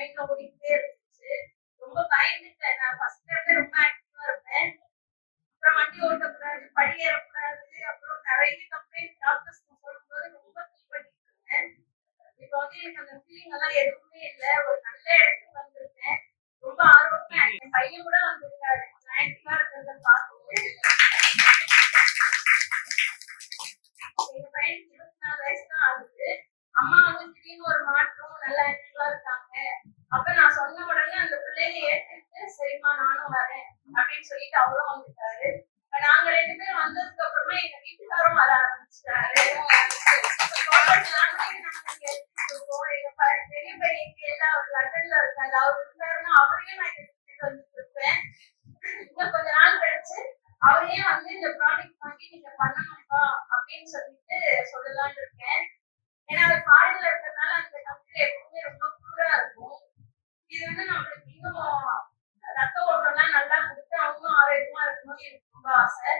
மைண்ட்ல ஓடிக்கிட்டே இருந்துச்சு ரொம்ப பயந்துட்டேன். நான் ஃபர்ஸ்ட் இருந்தே ரொம்ப ஆக்டிவா இருப்பேன். அப்புறம் வண்டி ஓட்டக்கூடாது படி ஏறக்கூடாது. அப்புறம் நிறைய கம்ப்ளைண்ட் டாக்டர்ஸ் சொல்லும்போது ரொம்ப ஃபீல் பண்ணிட்டு இருந்தேன். இப்போ வந்து எனக்கு அந்த ஃபீலிங் எல்லாம் எதுவுமே இல்லை. ஒரு நல்ல இடத்துல அவரும் வந்துட்டாரு நாங்க ரெண்டு பேரும் வந்ததுக்கு அப்புறமா எங்க வீட்டுக்காரும் வர ஆரம்பிச்சிட்டாரு. பெரிய பெரிய எல்லாம் அவர் லண்டன்ல இருக்காரு அவர் இருந்தாருன்னா அவரையும் நான் எடுத்துட்டு வந்துட்டு இருப்பேன். இன்னும் கொஞ்ச நாள் கழிச்சு அவரையும் வந்து இந்த ப்ராடக்ட் வாங்கி நீங்க பண்ணணும் के पास है